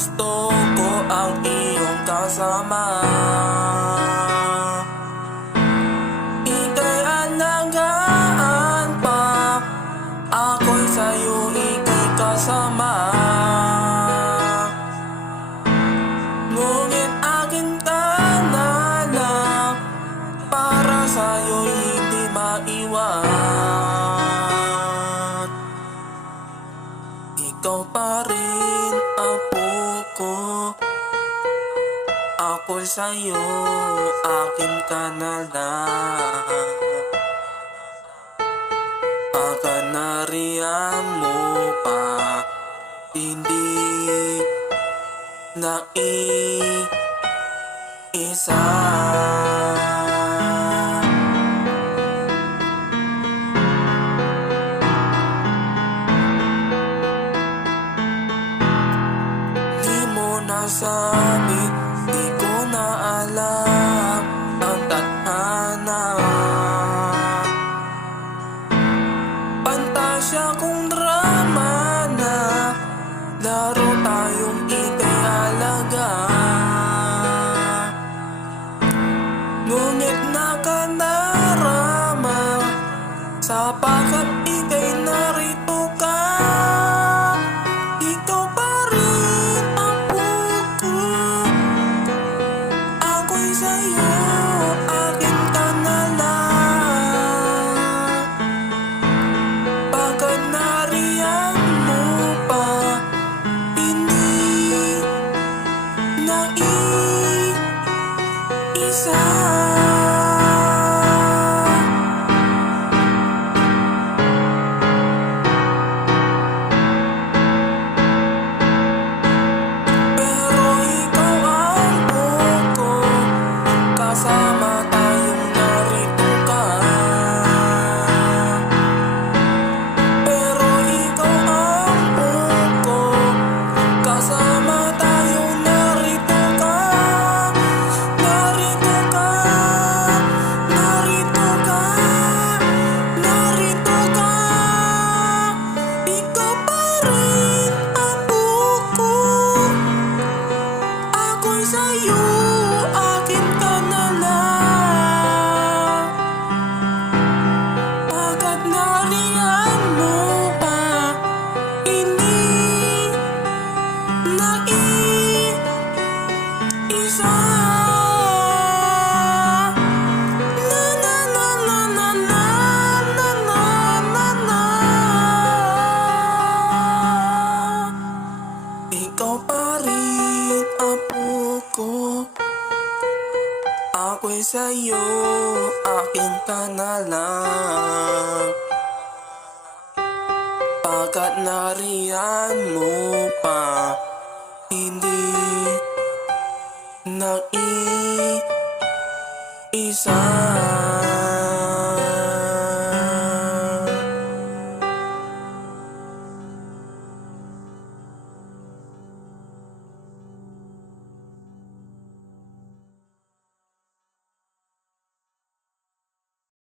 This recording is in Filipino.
gusto ko ang iyong kasama. Ika'y alagaan pa, ako'y sa'yo ika'y kasama. Ngunit akin ka na lang, para sa'yo'y hindi maiwan. Ikaw pa rin ang puko, ako'y sa'yo, akin ka na lang. Baka nariyan mo pa, hindi naiisa. Nasabi, di ko na alam ang tadhana. Pantasya kong drama na laro tayong ika'y alaga. Ngunit nakadarama sapagkat ika'y narito ka. Ikaw pa rin ang puko, ako'y sa'yo, akin ka na lang. Pagkat nariyan mo pa, hindi naiisa. Sa'yo, akin ka na lang. Pagkat nariyan mo pa, hindi naiisa. Na na na na na na na na na na. Ikaw pa rin ang puko, ako'y sa'yo, akin ka na lang. Pagkat nariyan mo pa, hindi naiisa.